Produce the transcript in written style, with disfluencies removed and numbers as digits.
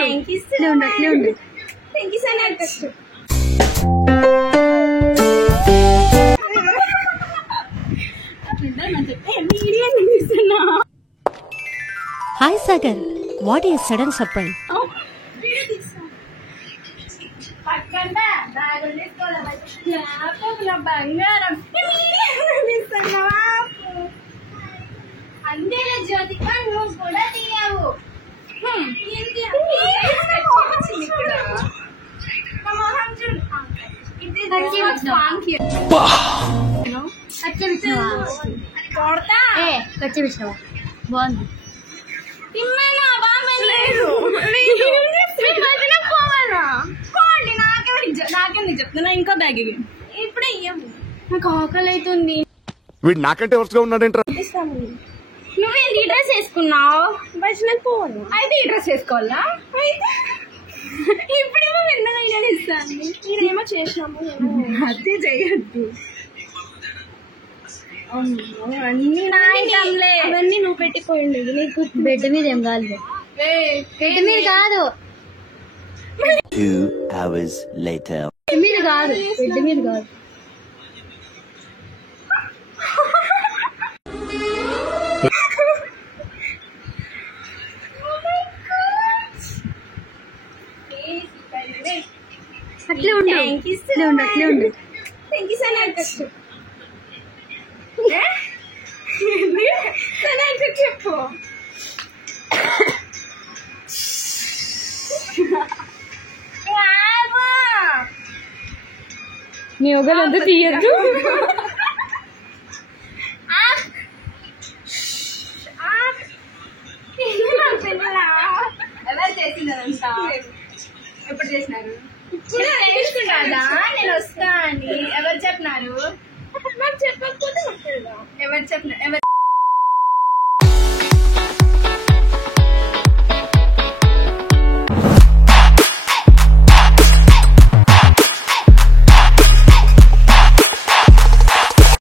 Hi Sagar, what is sudden surprise? అంతేనా జ్యోతిక, నువ్వు కూడా తీయావు. బాగుంది. నాకెందుకు చెప్తున్నా? ఇంకో బ్యాగ్ ఇవి ఇప్పుడే ఇయ్యము. నాకు ఆకలి అవుతుంది. వీడు నాకంటే వరుసగా ఉన్నాడేంట్రా? నువ్వేంటి డ్రెస్ వేసుకున్నావు? బయటకు పోవాలి అయితే ఈ డ్రెస్ వేసుకోవాలా? ఇప్పుడేమో విన్నగా ఇలా ఇస్తాను. నేనేమో చేసినాము. అదే చెయ్యద్దు. అవన్నీ నువ్వు పెట్టిపోయింది. నీకు బెడ్ మీద ఏం కాదు, బెడ్ మీద కాదు, 2 hours later. బెడ్ మీద కాదు, బెడ్ మీద కాదు. అట్లే ఉండు, అట్లే ఉండు, అట్లే ఉండు. చెప్పు. నీ ఒకరు తీయద్దు. ఎవరు చేసిందంతా? ఎప్పుడు చేసినారు? తెలుసుకున్నాడా నేను వస్తా అని? ఎవరు చెప్పినారు? నాకు చెప్పకపోతే ఎవరు